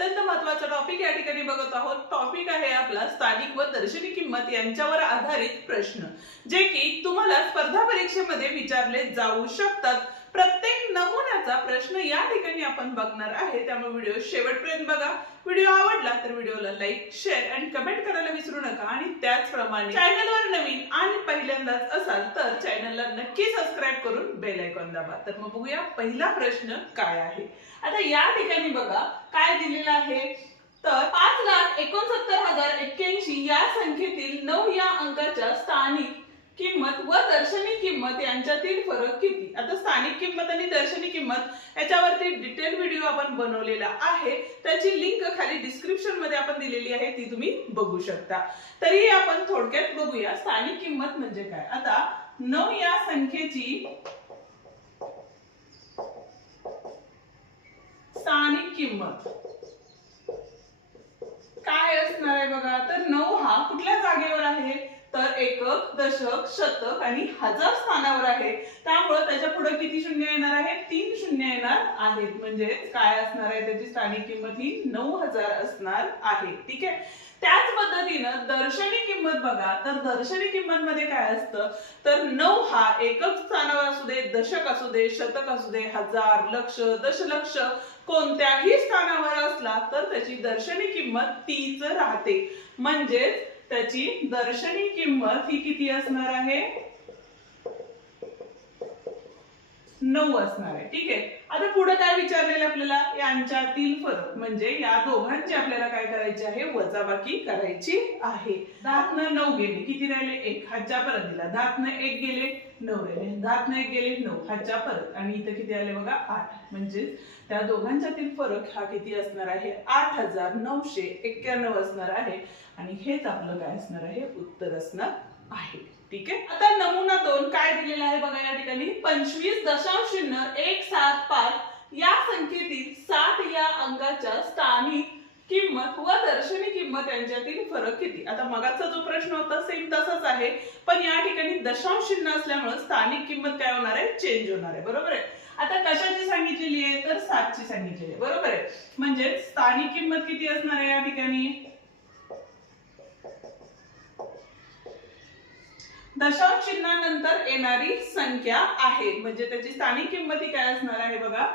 अत्यंत महत्त्वाचा टॉपिक या ठिकाणी बघत आहोत। टॉपिक आहे आपला स्थानिक व दर्शनी किंमत यांच्यावर आधारित प्रश्न, जे की तुम्हाला स्पर्धा परीक्षेमध्ये विचारले जाऊ शकतात। प्रत्येक नमुन्याचा प्रश्न या ठिकाणी आपण बघणार आहे, त्यामुळे व्हिडिओ शेवटपर्यंत बघा। व्हिडिओ आवडला तर व्हिडिओला लाईक, शेअर आणि कमेंट करायला विसरू नका आणि त्याचप्रमाणे चॅनलवर नवीन आणि पहिल्यांदाच असाल तर चॅनलला नक्की सबस्क्राइब करून बेल आयकॉन दाबा। तर मग बघूया पहिला प्रश्न काय आहे। आता या ठिकाणी बघा काय दिलेलं आहे, तर 5,69,081 या संख्येतील 9 या अंकाच्या स्थानिक किंमत व दर्शनी किंमत यांच्यातील फरक किती। आता स्थानिक किंमत आणि दर्शनी किंमत याच्यावरती डिटेल व्हिडिओ आपण बनवलेला आहे, त्याची लिंक खाली डिस्क्रिप्शन मध्ये आपण दिलेली आहे, ती तुम्ही बघू शकता। तरी आपण थोडक्यात बघूया स्थानिक किंमत म्हणजे काय। आता 9 या संख्येची स्थानिक किंमत काय असणार आहे बघा। तर 9 हा कुठल्या जागेवर आहे, तर एकक, दशक, शतक आणि हजार स्थानावर आहे, त्यामुळे त्याच्या पुढे किती शून्य येणार आहे, 3 शून्य येणार आहेत। म्हणजे काय असणार आहे, त्याची स्थानिक किंमत ही 9,000 असणार आहे। ठीक आहे। त्याच पद्धतीनं दर्शनी किंमत बघा, तर दर्शनी किंमत मध्ये काय असतं, तर 9 हा एकक स्थानावर असू दे, दशक असू दे, शतक असू दे, हजार, लक्ष, दशलक्ष कोणत्याही स्थानावर असला तर त्याची दर्शनी किंमत तीच राहते। म्हणजे त्याची दर्शनी किंमत ही किती असणार आहे, 9 असणार आहे। ठीक आहे। आता पुढे काय विचारलेलं आपल्याला, यांच्यातील फरक म्हणजे या दोघांची आपल्याला काय करायची आहे, वजाबाकी करायची आहे। 10 न 9 गेले, किती राहिले, 1, हातच्या परत दिला। 10 न 1 गेले, 9 राहिले। 10 न 1 गेले, 9, हातच्या परत, आणि इथे किती आले बघा, 8। म्हणजे त्या दोघांच्यातील फरक हा किती असणार आहे, 8,991 असणार आहे, आणि हेच आपलं काय असणार आहे, उत्तर असणार आहे। ठीक आहे। आता नमुना 2 काय दिलेला आहे बघा या ठिकाणी, 25.0175 या संख्येतील 7 या अंकाच्या स्थानिक किंमत व दर्शनी किंमत यांच्यातील फरक किती। आता मगाचा जो प्रश्न होता सेम तसाच आहे, पण या ठिकाणी दशांश चिन्ह असल्यामुळे स्थानिक किंमत काय होणार आहे, चेंज होणार आहे। बरोबर आहे। आता कशाची सांगितलेली आहे, तर 7 ची सांगितलेली आहे। बरोबर आहे। म्हणजे स्थानिक किंमत किती असणार आहे या ठिकाणी, दशांश चिन्हानंतर येणारी संख्या आहे, म्हणजे त्याची स्थानिक किंमत ही काय असणार आहे बघा,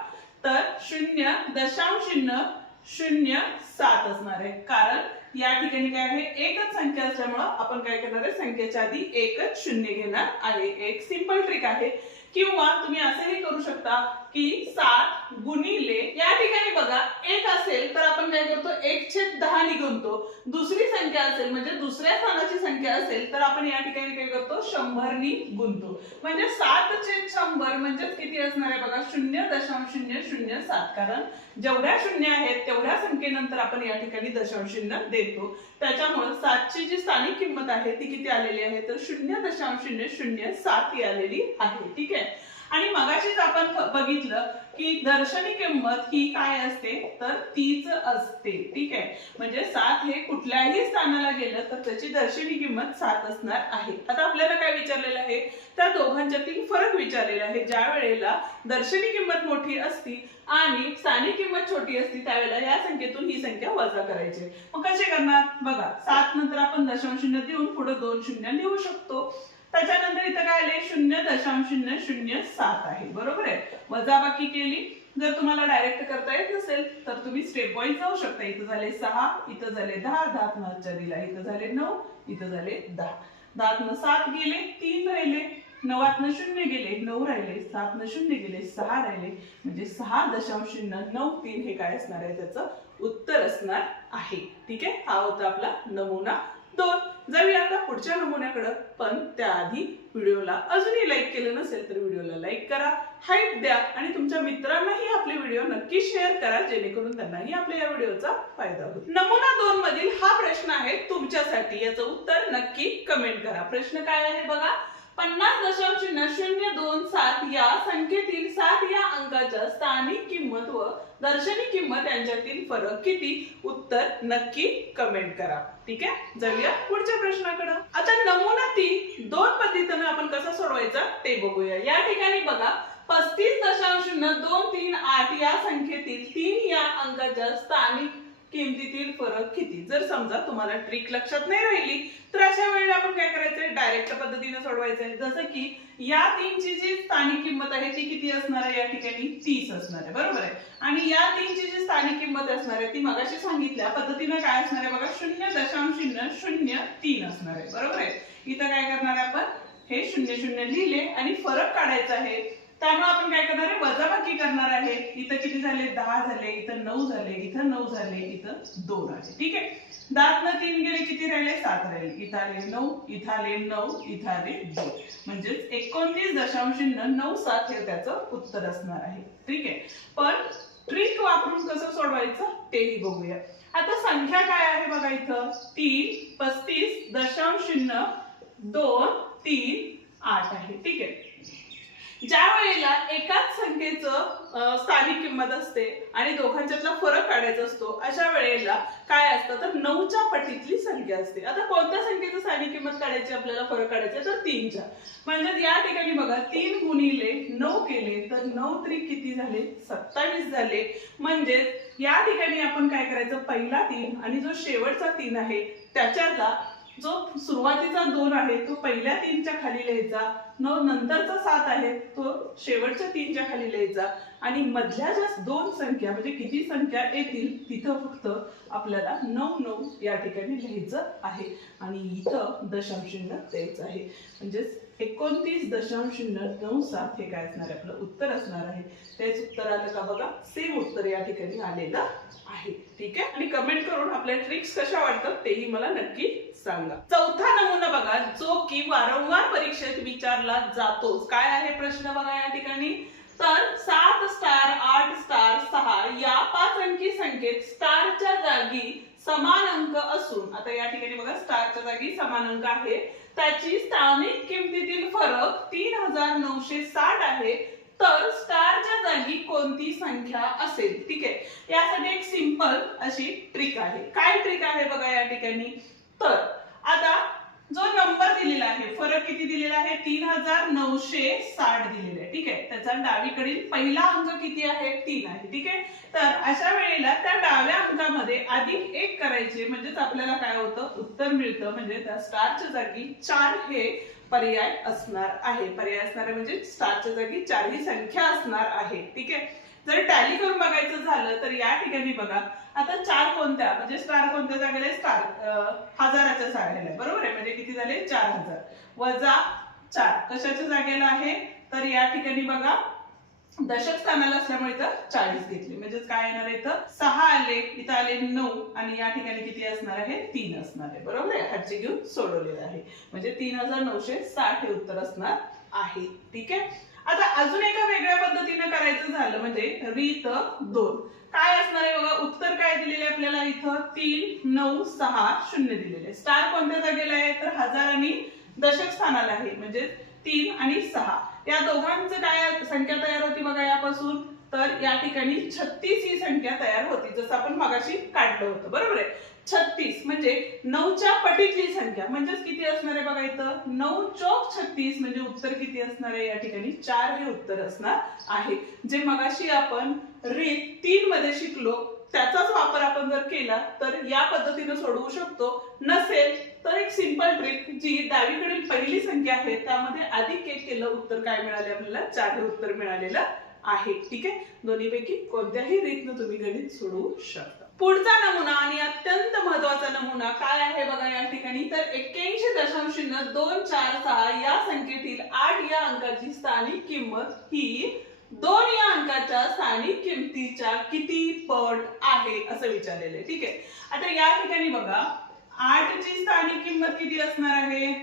तर 0.007 असणार आहे। कारण या ठिकाणी काय आहे, एकच संख्या असल्यामुळे आपण काय करणार आहे, संख्येच्या आधी एकच शून्य घेणार आहे। एक सिंपल ट्रिक आहे। किंवा तुम्ही असेही करू शकता की 7 गुणिले, या ठिकाणी बघा 1 असेल तर आपण काय करतो, 1/10 निघूनतो। दुसरी संख्या असेल म्हणजे दुसऱ्या स्थानाची संख्या असेल तर आपण या ठिकाणी काय करतो, 100 नी गुणतो। म्हणजे 7/100 म्हणजे किती असणार आहे बघा, 0.007। कारण जेवढ्या शून्य आहेत तेवढ्या संख्येनंतर आपण या ठिकाणी दशांश चिन्ह देतो, त्याच्यामुळे 7 ची जी स्थानिक किंमत आहे ती किती आलेली आहे, तर 0.007 ही आलेली आहे। ठीक आहे। आणि मगाशीच आपण बघितलं की दर्शनी किंमत ही काय असते, तर तीच असते। ठीक आहे। म्हणजे 7 हे कुठल्याही स्थानाला गेलं तर त्याची दर्शनी किंमत 7 असणार आहे। आता आपल्याला काय विचारलेलं आहे, त्या दोघांच्यातील फरक विचारलेला आहे। ज्या वेळेला दर्शनी किंमत मोठी असती आणि स्थानिक किंमत छोटी असती त्यावेळेला या संख्येतून ही संख्या वजा करायची। मग कसे करणार बघा, 7 नंतर आपण दशांश चिन्ह देऊन पुढे 2 शून्य लिहू शकतो। त्याच्यानंतर इथं काय आले, 0.007 आहे। बरोबर आहे। वजाबाकी केली, जर तुम्हाला डायरेक्ट करता येत नसेल तर तुम्ही स्टेप वाईज जाऊ शकता। इथं झाले 6, इथं झाले 10, 10 न दिला, इथं झाले 9, इथं झाले 10, 10 न 7 गेले, 3 राहिले, 9 न 0 गेले, 9 राहिले, 7 न 0 गेले, 6 राहिले, म्हणजे 6.93 हे काय असणार आहे, त्याचं उत्तर असणार आहे। ठीक आहे। हा होता आपला नमुना 2। जाऊया आता पुढच्या नमुन्याकडे, पण त्याआधी व्हिडिओला अजूनही लाईक केलं नसेल तर व्हिडिओला लाईक करा, हाईप द्या आणि तुमच्या मित्रांनाही आपले व्हिडिओ नक्की शेअर करा, जेणेकरून त्यांनाही आपल्या या व्हिडिओचा फायदा होईल। नमुना 2 मधील हा प्रश्न आहे तुमच्यासाठी, याचं उत्तर नक्की कमेंट करा। प्रश्न काय आहे बघा, 50.027 या संख्येतील 7 या अंकाच्या स्थानिक किंमत व दर्शनी किंमत यांच्यातील फरक किती, उत्तर नक्की कमेंट करा। ठीक आहे। जाऊया पुढच्या प्रश्नाकडे। आता नमुना 3 2 पद्धतीने आपण कसा सोडवायचा ते बघूया। या ठिकाणी बघा 35.238 या संख्येतील 3 या अंकाच्या स्थानिक किमतीतील फरक किती. जर समजा तुम्हाला ट्रिक लक्षात नाही राहिली तर अशा वेळेला आपण काय करायचंय, डायरेक्ट पद्धतीने सोडवायचंय. जसं की या 3 ची जी स्थानिक किंमत आहे ती किती असणार आहे, या ठिकाणी 30 असणार आहे, बरोबर आहे. आणि या 3 ची जी स्थानिक किंमत असणार आहे ती मगाशी सांगितल्या पद्धतीने काय असणार आहे बघा, 0.003 असणार आहे, बरोबर आहे. इथं काय करणार आहे आपण, हे 0 0 लिहिले आणि फरक काढायचा आहे. त्यामुळे आपण काय करणार आहे, वजाबाकी करणार आहे. इथं किती झाले, 10 झाले, इथं 9 झाले, इथं 9 झाले, इथं 2 आहे. ठीक आहे. 10 न 3 गेले, किती राहिले, 7 राहिले. इथं आले 9, इथं आले 9, इथं आले 2, म्हणजे 29.97 हे त्याचं उत्तर असणार आहे. ठीक आहे. पण ट्रिक वापरून कसं सोडवायचं तेही बघूया. आता संख्या काय आहे बघा, इथं 3 35.238 आहे. ठीक आहे. ज्या वेळेला एकाच संख्येचं स्थानिक किंमत असते आणि दोघांच्यातला फरक काढायचा असतो, अशा वेळेला काय असतं तर 9च्या पटीतली संख्या असते. आता कोणत्या संख्येचं स्थानिक किंमत काढायची आपल्याला, फरक काढायचा तर 3च्या. म्हणजे या ठिकाणी बघा 3 गुणिले 9 केले तर 9 त्रिक किती झाले, 27 झाले. म्हणजे या ठिकाणी आपण काय करायचं, पहिला 3 आणि जो शेवटचा 3 आहे त्याच्यातला जो सुरुवातीचा 2 आहे तो पहिल्या 3च्या खाली लिहायचा, नंतरचा 7 आहे तो शेवटच्या 3च्या खाली लिहायचा आणि मधल्या ज्या 2 संख्या म्हणजे किती संख्या येतील तिथं फक्त आपल्याला 9 9 या ठिकाणी लिहायचं आहे आणि इथं दशांश चिन्ह द्यायचं आहे. म्हणजे 29.097 हे काय असणार आहे, आपलं उत्तर असणार आहे. तेच उत्तर आलं का बघा, सेम उत्तर या ठिकाणी आलेलं आहे. ठीक आहे. आणि कमेंट करून आपल्या ट्रिक्स कशा वाटतात तेही मला नक्की सांगा. चौथा नमुना बघा, जो की वारंवार परीक्षेत विचारला जातो. काय आहे प्रश्न बघा या ठिकाणी, तर 7 स्टार 8 स्टार 6 या 5 अंकी संख्येत स्टारच्या जागी समान अंक असून, आता या ठिकाणी बघा स्टारच्या जागी समान अंक आहे, त्याची स्थानिक किमतीतील फरक 3960 आहे, तर स्टारच्या जागी कोणती संख्या असेल. ठीक आहे. यासाठी एक सिंपल अशी ट्रिक आहे. काय ट्रिक आहे बघा या ठिकाणी, तर आता जो नंबर दिलेला आहे, फरक किती दिलेला आहे, 3960 दिलेला आहे. ठीक आहे. त्याचा डावीकडील पहिला अंक किती आहे, 3 आहे. ठीक आहे. तर अशा वेळेला त्या डाव्या अंकामध्ये अधिक 1 करायचे, म्हणजेच आपल्याला काय होतं, उत्तर मिळतं. म्हणजे त्या स्टारच्या जागी 4 हे पर्याय असणार आहे. पर्याय असणार आहे म्हणजे स्टारच्या जागी 4 ही संख्या असणार आहे. ठीक आहे. जर टॅली करून बघायचं झालं तर या ठिकाणी बघा, आता 4 कोणत्या म्हणजे स्टार कोणत्या जागेला आहे, स्टार हजाराच्या जागेला आहे, बरोबर आहे. म्हणजे किती झाले, 4000 वजा 4 कशाच्या जागेला आहे, तर या ठिकाणी बघा दशक स्थानाला असल्यामुळे इथं 40 घेतले. म्हणजे काय येणार आहे, इथं 6 आले, इथं आले 9 आणि या ठिकाणी किती असणार आहे, 3 असणार आहे, बरोबर आहे. हातची घेऊन सोडवलेलं आहे. म्हणजे 3960 हे उत्तर असणार आहे. ठीक आहे. आता अजून एका वेगळ्या पद्धतीने करायचं झालं म्हणजे रीत 2. काय असणार आहे बघा, उत्तर काय दिलेले आपल्याला, इथं 3960 दिलेले. स्टार कोणत्या जागेला आहे, तर हजार आणि दशक स्थानाला आहे. म्हणजे 3 आणि 6 या दोघांचं काय संख्या तयार होती बघा यापासून, तर या ठिकाणी 36 ही संख्या तयार होती, जसं आपण मगाशी काढलं होतं, बरोबर आहे. 36 म्हणजे 9च्या पटीतली संख्या, म्हणजेच किती असणार आहे बघा, इथं 9 चौक 36 म्हणजे उत्तर किती असणार आहे, या ठिकाणी 4 हे उत्तर असणार आहे. जे मगाशी आपण रीत 3 मध्ये शिकलो त्याचाच वापर आपण जर केला तर या पद्धतीने सोडवू शकतो. नसेल तर एक सिंपल ट्रिक, जी डावीकडील पहिली संख्या आहे त्यामध्ये अधिक 1 केलं, उत्तर काय मिळाले आपल्याला, 4 हे उत्तर मिळालेलं आहे. ठीक आहे. दोन्हीपैकी कोणत्याही रीतनं तुम्ही गणित सोडवू शकता. पुढचा नमुना आणि अत्यंत महत्त्वाचा नमुना काय आहे बघा या ठिकाणी, तर 81.246 या संख्येतील 8 या अंकाची स्थानिक किंमत ही 2 या अंकाच्या स्थानिक किमतीच्या किती पट आहे असं विचारलेलं आहे. ठीक आहे. आता या ठिकाणी बघा 8 ची स्थानिक किंमत किती असणार आहे,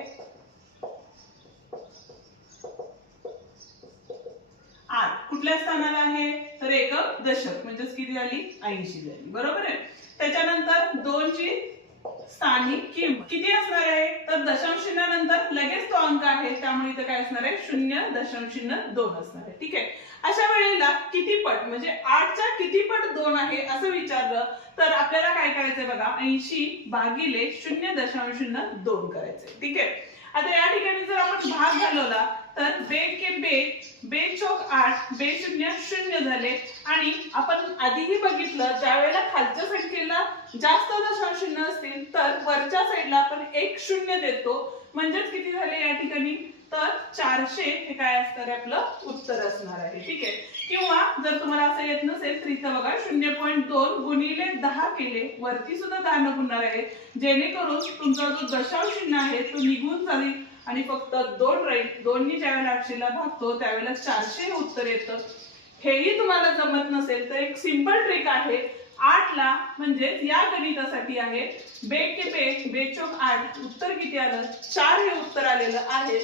8 कुठल्या स्थानाला आहे, तर एकक दशक, म्हणजे किती झाली, 80 झाली, बरोबर आहे. त्याच्यानंतर 2 ची स्थानिक किंमत किती असणार आहे, तर दशांश चिन्हानंतर लगेच तो अंक आहे त्यामुळे इथं काय असणार आहे, 0.2 असणार आहे. ठीक आहे. अशा वेळेला किती पट म्हणजे 8च्या किती पट 2 आहे असं विचारलं तर आपल्याला काय करायचंय बघा, 80 भागिले 0.02 करायचंय. ठीक आहे. आता या ठिकाणी जर आपण भाग घालवला तर बे के बे, बे चौक 8, बे शून्य शून्य झाले आणि आपण आधीही बघितलं ज्या वेळेला खालच्या संख्येला जास्त दशांश चिन्ह असतील तर वरच्या साईडला आपण एक शून्य देतो, म्हणजेच किती झाले या ठिकाणी तर 400 हे काय असणार आहे आपलं उत्तर असणार आहे. ठीक आहे. किंवा जर तुम्हाला असं येत नसेल तर इथं बघा 0.2 गुणिले 10 केले, वरती सुद्धा 10 न गुणणार आहे, जेणेकरून तुमचा जो दशांश चिन्ह आहे तो निघून जाईल आणि फक्त 2 राहील. 2 नी ज्यावेळेला 800 ला भागतो त्यावेळेला 400 हे उत्तर येतं. हेही तुम्हाला जमत नसेल तर एक सिंपल ट्रिक आहे 8 ला, म्हणजे या गणितासाठी आहे बे के बे, बे चौक 8, उत्तर किती आलं 4 हे उत्तर आलेलं आहे.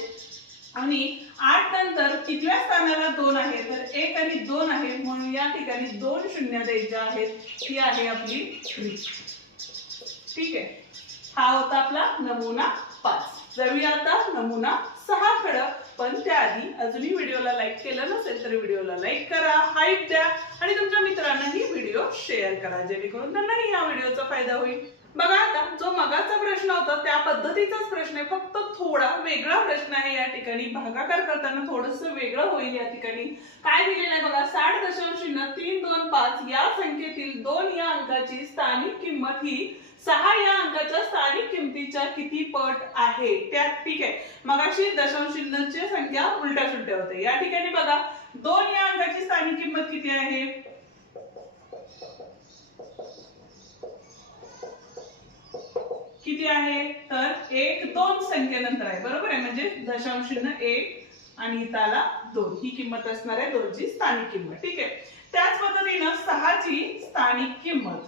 आणि 8 नंतर कितव्या स्थानाला 2 आहे तर 1 आणि 2 आहे, म्हणून या ठिकाणी 2 शून्य द्यायच्या आहेत. ही आहे आपली ट्रिक. ठीक आहे. हा होता आपला नमुना 5. जाऊया आता नमुना 6 कडे. पण त्याआधी अजूनही व्हिडिओला लाईक केलं नसेल तर व्हिडिओला लाईक करा, हाईप द्या आणि तुमच्या मित्रांनाही व्हिडिओ शेअर करा, जेणेकरून त्यांनाही या व्हिडिओचा फायदा होईल. बघा आता जो मगाचा प्रश्न होता त्या पद्धतीचाच प्रश्न आहे, फक्त थोडा वेगळा प्रश्न आहे. या ठिकाणी भागाकार करताना थोडंसं वेगळं होईल. या ठिकाणी काय दिलेलं आहे बघा 60.325 या संख्येतील 2 या अंकाची स्थानिक किंमत ही 6 या अंकाच्या स्थानिक किमतीच्या किती पट आहे. त्या ठीक आहे. मगाशी दशांश चिन्हाची संख्या उलट्या सुलट्या होते. या ठिकाणी बघा 2 या अंकाची स्थानिक किंमत किती आहे किती आहे तर 1 2 संख्येनंतर आहे, बरोबर आहे, म्हणजे दशांश चिन्ह 1 आणि इथला 2 ही किंमत असणार आहे 2 ची स्थानिक किंमत. ठीक आहे. त्याच पद्धतीने 6 ची स्थानिक किंमत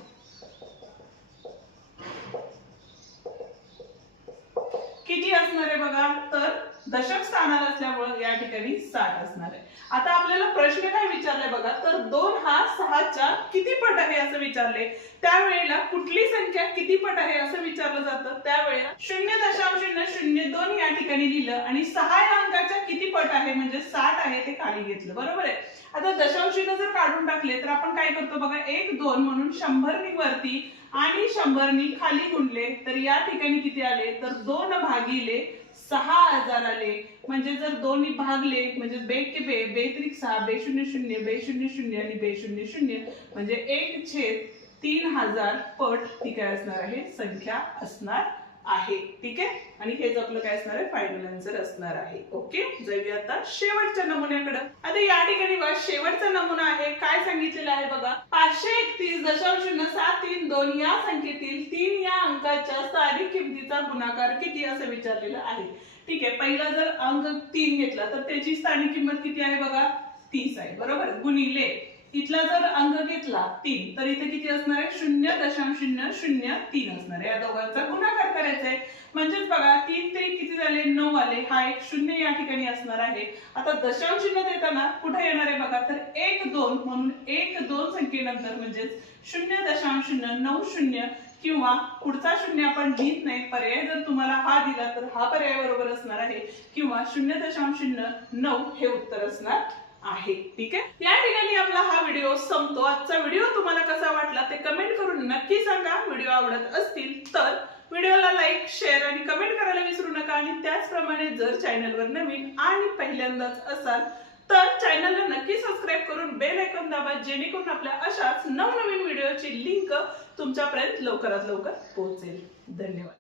किती असणार आहे बघा तर दशक स्थानाला असल्यामुळे या ठिकाणी 60 असणार आहे. आता आपल्याला प्रश्न काय विचारलाय बघा तर 2 हा 6 च्या किती पट आहे असं विचारले. त्यावेळेला कुठली संख्या किती पट आहे असं विचारलं जातं, त्यावेळेला 0.002 या ठिकाणी लिहिलं आणि 6 या अंकाच्या किती पट आहे म्हणजे 60 आहे ते खाली घेतलं, बरोबर आहे. आता दशांश चिन्ह जर काढून टाकले तर आपण काय करतो बघा 1 2 म्हणून 100 नी वरती आणि 100 नी खाली गुणले तर या ठिकाणी किती आले तर 2 भागिले 6000 आले. म्हणजे जर 2 नी भागले म्हणजे बे के बे, बे त्रिक 6, बे शून्य शून्य, बे शून्य शून्य आणि बे शून्य शून्य म्हणजे 1/3000 पट ती काय असणार आहे संख्या असणार आहे. ठीक आहे. आणि हेच आपलं काय असणार आहे फायनल आन्सर असणार आहे. ओके. जाऊया आता शेवटच्या नमुन्याकडे. आता या ठिकाणी बघा शेवटचा नमुना आहे काय सांगितलेलं आहे बघा 531.732 या संख्येतील 3 या अंकाच्या स्थानिक किमतीचा गुणाकार किती असं विचारलेलं आहे. ठीक आहे. पहिला जर अंक 3 घेतला तर त्याची स्थानिक किंमत किती आहे बघा 30 आहे, बरोबर, गुणिले इथला जर अंक घेतला 3 तर इथे किती असणार आहे 0.003 असणार आहे. या दोघांचा गुणाकार करायचा आहे, म्हणजेच बघा 3 ते किती झाले 9 आले, हा एक 0 या ठिकाणी असणार आहे. आता दशांश चिन्ह देताना कुठे येणार आहे बघा तर 1 2 म्हणून 1 2 संख्येनंतर म्हणजेच 0.90 किंवा पुढचा 0 आपण लिहित नाही, पर्याय जर तुम्हाला हा दिला तर हा पर्याय बरोबर असणार आहे किंवा 0.9 हे उत्तर असणार आहे. ठीक आहे. या ठिकाणी आपला हा व्हिडिओ संपतो. आजचा व्हिडिओ तुम्हाला कसा वाटला ते कमेंट करून नक्की सांगा. व्हिडिओ आवडत असतील तर व्हिडिओला लाईक शेअर आणि कमेंट करायला विसरू नका. आणि त्याचप्रमाणे जर चॅनलवर नवीन आणि पहिल्यांदाच असाल तर चॅनलला नक्की सबस्क्राईब करून बेल आयकॉन दाबा, जेणेकरून आपल्या अशाच नवनवीन व्हिडिओची लिंक तुमच्यापर्यंत लवकरात लवकर पोहोचेल. धन्यवाद.